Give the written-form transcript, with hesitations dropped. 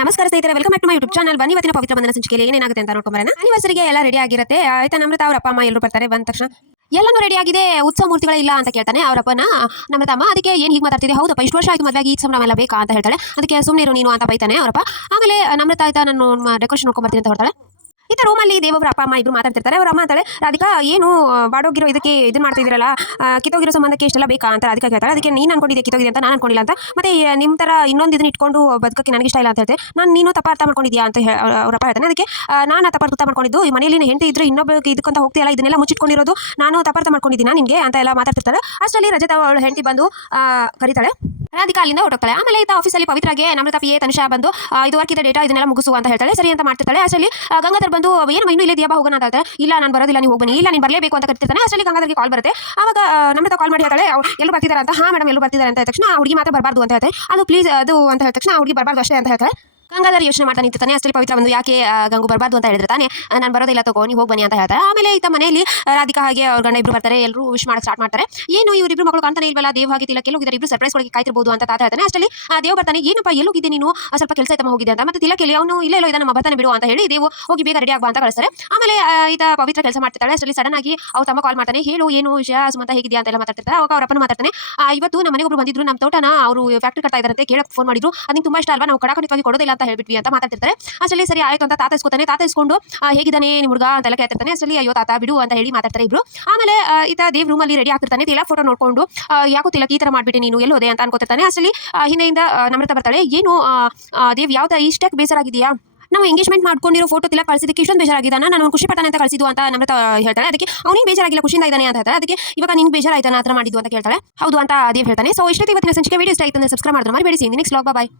ನಮಸ್ಕಾರ ಸ್ನೇಹಿತರೆ, welcome back to my YouTube channel. ಬನ್ನಿ ಇವತ್ತಿನ ಪವಿತ್ರ ಬಂಧನ ಸಂಚಿಕೆಯಲ್ಲಿ ಏನೇನಾಗುತ್ತೆ ಅಂತ ನೋಡ್ಕೊಂಬರೋಣ. ಆನಿವರ್ಸರಿಗೆ ಎಲ್ಲ ರೆಡಿ ಆಗಿರುತ್ತೆ. ಆಯ್ತಾ, ನಮ್ರತ ಅವ್ರ ಅಪ್ಪ ಅಮ್ಮ ಎಲ್ಲರೂ ಬರ್ತಾರೆ. ಬಂದ ತಕ್ಷಣ ಎಲ್ಲನೂ ರೆಡಿ ಆಗಿದೆ, ಉತ್ಸವ ಮೂರ್ತಿಗಳಿಲ್ಲ ಅಂತ ಕೇಳ್ತಾನೆ ಅವರಪ್ಪನ ನಮ್ರತ ಅಮ್ಮ. ಅದಕ್ಕೆ ಏನು ಹೀಗೆ ಮಾತಾಡ್ತಿದೆ, ಹೌದಪ್ಪ ಇಷ್ಟು ವರ್ಷ ಆಯ್ತು ಮದುವೆಗೆ, ಈಗ ಸಂಭ್ರಮ ಎಲ್ಲ ಬೇಕಾ ಅಂತ ಹೇಳ್ತಾಳೆ. ಅದಕ್ಕೆ ಸುಮ್ಮನಿರು ನೀನು ಅಂತ ಬೈತಾನೆ ಅವರಪ್ಪ. ಆಮೇಲೆ ನಮ್ರತ ಆಯ್ತಾ ನಾನು ಡೆಕೋರೇಷನ್ ನೋಡ್ಕೊಂಬರ್ತೀನಿ ಅಂತ ಹೊರತಾಳೆ. ಇತ್ತ ರೂಮಲ್ಲಿ ದೇವೊಬ್ಬರ ಅಪ್ಪ ಅಮ್ಮ ಇಬ್ರು ಮಾತಾಡ್ತಿರ್ತಾರೆ. ಅವ್ರ ಅಮ್ಮ ಅಂತಾಳೆ, ರಾಧಿಕಾ ಏನು ಬಾಡೋಗಿರೋ ಇದಕ್ಕೆ ಇದನ್ನ ಮಾಡ್ತಿದ್ದೀರಲ್ಲ, ಕಿತ್ತೋಗಿರೋ ಸಂಬಂಧಕ್ಕೆ ಇಷ್ಟೆಲ್ಲ ಬೇಕಾ ಅಂತ ರಾಧಿಕಾ ಕೇಳ್ತಾಳೆ. ಅದಕ್ಕೆ ನೀನು ಅನ್ಕೊಂಡಿದ್ದೆ ಕಿತ್ತೋಗಿದೆ ಅಂತ, ನಾನು ಅನ್ಕೊಂಡಿಲ್ಲ ಅಂತ. ಮತ್ತೆ ನಿಮ್ಮ ಥರ ಇನ್ನೊಂದು ಇದನ್ನ ಇಟ್ಕೊಂಡು ಬದುಕಕ್ಕೆ ನನಗೆ ಇಷ್ಟ ಇಲ್ಲ ಅಂತ ಹೇಳ್ತೆ. ನೀನು ತಪ್ಪ ಅರ್ಥ ಮಾಡ್ಕೊಂಡಿದ್ಯಾ ಅಂತ ಅವರಪ್ಪ ಹೇಳ್ತಾನೆ. ಅದಕ್ಕೆ ನಾನು ತಪ್ಪ ಅರ್ಥ ಮಾಡ್ಕೊಂಡಿದ್ದು, ಈ ಮನೆಯಲ್ಲಿ ಹೆಂಡತಿ ಇದ್ರೆ ಇನ್ನೊಬ್ಬ ಇದಕ್ಕಂತ ಹೋಗ್ತೀಯಲ್ಲ, ಇದನ್ನೆಲ್ಲ ಮುಚ್ಚಿಟ್ಕೊಂಡಿರೋದು ನಾನು ತಪ್ಪ ಅರ್ಥ ಮಾಡ್ಕೊಂಡಿದ್ದೀನಾ ನಿನಗೆ ಅಂತ ಎಲ್ಲ ಮಾತಾಡ್ತಿರ್ತಾರೆ. ಅಷ್ಟರಲ್ಲಿ ರಜತ ಅವಳು ಹೆಂಡತಿ ಬಂದು ಕರೀತಾಳೆ. ರಾಧಿಕಾ ಅಲ್ಲಿಂದ ಹೊರಟೋಗ್ತಾಳೆ. ಆಮೇಲೆ ಈತ ಆಫೀಸಲ್ಲಿ ಪವಿತ್ರಾಗೆ ನಮ್ರತ ಪಿ ಎ ತನಿಷಾ ಬಂದು ಇದು ವರ್ಕ್ ಇದೆ, ಡೇಟಾ ಇದನ್ನೆಲ್ಲ ಮುಗಿಸು ಅಂತ ಹೇಳ್ತಾಳೆ. ಸರಿ ಅಂತ ಮಾಡ್ತಿರ್ತಾಳೆ. ಅಷ್ಟರಲ್ಲಿ ಗಂಗಾಧರ್ ಬಂದು ಏನು ಇನ್ನೂ ಇಲ್ಲೇ ದಿಯಾ ಹೋಗೋಣ ಅಂತ ಹೇಳ್ತಾರೆ. ಇಲ್ಲ ನಾನು ಬರೋದಿಲ್ಲ, ನೀವು ಹೋಗ್ಬನ್ನಿ. ಇಲ್ಲ ನೀನು ಬರಲೇಬೇಕು ಅಂತ ಕರ್ತಿರ್ತಾನೆ. ಅಷ್ಟರಲ್ಲಿ ಗಂಗಾಧರ್ಗೆ ಕಾಲ್ ಬರುತ್ತೆ. ಆವಾಗ ನಮ್ರತ ಕಾಲ್ ಮಾಡಿ ಹೇಳ್ತಾಳೆ, ಎಲ್ಲರೂ ಬರ್ತಿದ್ದಾರೆ ಅಂತ. ಹಾಂ ಮೇಡಮ್ ಎಲ್ಲರೂ ಬರ್ತಿದ್ದಾರೆ ಅಂತ ಹೇಳಿದ ತಕ್ಷಣ ಹುಡುಗಿ ಮಾತ್ರ ಬರಬಾರ್ದು ಅಂತ ಹೇಳ್ತಾರೆ. ಅದು ಪ್ಲೀಸ್ ಅದು ಅಂತ ಹೇಳಿದ ತಕ್ಷಣ ಹುಡುಗಿ ಬರಬಾರ್ದು ಅಷ್ಟೇ ಅಂತ ಹೇಳ್ತಾರೆ. ಗಂಗಾಧರ್ ಯೋಚನೆ ಮಾಡ್ತಾ ನಿಂತಿರ್ತಾನೆ. ಅಷ್ಟರಲ್ಲಿ ಪವಿತ್ರ ಬಂದು ಯಾಕೆ ಗಂಗು ಬರಬಾರ್ದು ಅಂತ ಹೇಳಿದ್ರೆ ತಾನೆ, ನಾನು ಬರೋದಿಲ್ಲ ತಗೋ ನೀವು ಹೋಗಿ ಬನ್ನಿ ಅಂತ ಹೇಳ್ತಾರೆ. ಆಮೇಲೆ ಈತ ಮನೆಯಲ್ಲಿ ರಾಧಿಕಾ ಹಾಗೆ ಅವ್ರ ಗಂಡ ಇಬ್ರು ಬರ್ತಾರೆ. ಎಲ್ಲರೂ ವಿಶ್ ಮಾಡಕ್ಕೆ ಸ್ಟಾರ್ಟ್ ಮಾಡ್ತಾರೆ. ಏನು ಇವರಿಬ್ರು ಮಕ್ಕಳು ಕಾಣ್ತಾನೆ ಇಲ್ವಲ್ಲ, ದೇವ್ ಹಾಗೆ ತಿಲಕ್ ಎಲ್ಲೋಗಿದ್ದಾರೆ, ಇಬ್ರು ಸರ್ಪ್ರೈಸ್ ಕೊಡಕ್ಕೆ ಕಾಯ್ತಿರ್ಬೋದು ಅಂತ ತಾತ ಹೇಳ್ತಾನೆ. ಅಷ್ಟರಲ್ಲಿ ದೇವ್ ಬರ್ತಾನೆ. ಏನಪ್ಪ ಎಲ್ಲೋಗಿದ್ದೆ ನೀನು, ಸ್ವಲ್ಪ ಕೆಲಸ ಐತಮ್ಮ ಹೋಗಿದೆ ಅಂತ. ಮತ್ತೆ ತಿಲಕ್ ಎಲ್ಲಿ, ಅವನು ಇಲ್ಲೋ ಇದ್ದಾನೆ, ನಮ್ಮ ಬರ್ತಾನೆ ಬಿಡು ಅಂತ ಹೇಳಿ ದೇವು ಹೋಗಿ ಬೇಗ ರೆಡಿ ಆಗುವ ಅಂತ ಕಳಿಸ್ತಾರೆ. ಆಮೇಲೆ ಈತ ಪವಿತ್ರ ಕೆಲಸ ಮಾಡ್ತಿರ್ತಾಳೆ. ಅಷ್ಟರಲ್ಲಿ ಸಡನ್ ಆಗಿ ಅವ್ರ ತಮ್ಮ ಕಾಲ್ ಮಾಡ್ತಾನೆ. ಹೇಳು ಏನು ವಿಷಯ ಸುಮಂತ ಹೇಗಿದೆಯಾ ಅಂತೆಲ್ಲ ಮಾತಾಡ್ತಿರ್ತಾರೆ. ಅವಾಗ ಅವ್ರ ಅಪ್ಪನ ಮಾತಾಡ್ತಾನೆ. ಇವತ್ತು ನಮ್ಮ ಮನೆಗೆ ಒಬ್ರು ಬಂದಿದ್ರು, ನಮ್ಮ ತೋಟನ ಅವರು ಫ್ಯಾಕ್ಟ್ರಿ ಕಟ್ತಾ ಇದ್ದಾರಂತೆ, ಕೇಳಕ್ಕೆ ಫೋನ್ ಮಾಡಿದ್ರು. ಅದಕ್ಕೆ ತುಂಬಾ ಇಷ್ಟ ಅಲ್ವಾ, ನಾವು ಕಡಾಖಂಡಿತವಾಗಿ ಕೊಡೋದಿಲ್ಲ ಅಂತ ಹೇಳ್ಬಿಟ್ವಿ ಅಂತ ಮಾತಾಡ್ತಿರ್ತಾರೆ. ಅಷ್ಟರಲ್ಲಿ ಸರಿ ಆಯ್ತು ಅಂತ ತಾತ ಇಸ್ಕೊತಾನೆ. ತಾತ ಇಸ್ಕೊಂಡು ಹೇಗಿದ್ದಾನೆ ನಿಮ್ಮ ಹುಡುಗ ಅಂತೆಲ್ಲ ಕೇಳ್ತಿರ್ತಾನೆ. ಅಷ್ಟರಲ್ಲಿ ಅಯ್ಯೋ ತಾತ ಬಿಡು ಅಂತ ಹೇಳಿ ಮಾತಾಡ್ತಾರೆ ಇಬ್ರು. ಆಮೇಲೆ ಈತ ದೇವ್ ರೂಮಲ್ಲಿ ರೆಡಿ ಆಗ್ತಿರ್ತಾನೆ. ತಿಲಕ್ ಫೋಟೋ ನೋಡ್ಕೊಂಡು ಯಾಕೋ ತಿಲಕ್ ಈ ತರ ಮಾಡ್ಬಿಟ್ಟೆ ನೀನು, ಎಲ್ಲೋದೆ ಅಂತ ಅನ್ಕೋತಿರ್ತಾನೆ. ಅಷ್ಟರಲ್ಲಿ ಹಿಂದೆಯಿಂದ ನಮ್ರತ ಬರ್ತಾಳೆ. ಏನು ದೇವ್ ಯಾವ್ದು ಇಷ್ಟಕ್ಕೆ ಬೇಸರಾಗಿದೆಯಾ, ನಾವು ಎಂಗೇಜ್ಮೆಂಟ್ ಮಾಡ್ಕೊಂಡಿರೋ ಫೋಟೋ ತಿಲಕ್ ಕಳಿಸಿದಕ್ಕೆ ಇಷ್ಟೊಂದು ಬೇಜಾರಾಗಿದ್ದಾನ, ನಾನು ಖುಷಿ ಪಡ್ತಾನೆ ಅಂತ ಕಳಿಸಿದ್ದು ಅಂತ ನಮ್ರತ ಹೇಳ್ತಾಳೆ. ಅದಕ್ಕೆ ಅವನಿಗೆ ಬೇಜಾರಾಗಿಲ್ಲ, ಖುಷಿಯಿಂದ ಇದ್ದಾನೆ ಅಂತ ಹೇಳ್ತಾರೆ. ಅದಕ್ಕೆ ಇವಾಗ ನಿಂಗೆ ಬೇಜಾರಾಯ್ತಾನ ಆ ಥರ ಮಾಡಿದ್ದು ಅಂತ ಕೇಳ್ತಾಳೆ. ಹೌದು ಅಂತ ದೇವ್ ಹೇಳ್ತಾನೆ. ಸೊ ಇಷ್ಟೊತ್ತು ಇವತ್ತಿನ ಸಂಚಿಕೆ ವಿಡಿಯೋ ಇಷ್ಟ ಆಯ್ತು ಅಂದ್ರೆ ಸಬ್ಸ್ಕ್ರೈಬ್ ಮಾಡಿದ್ರೆ ಮರಿಬೇಡಿ. ನೆಕ್ಸ್ಟ್ ವ್ಲಾಗ್ ಬಾಯ್.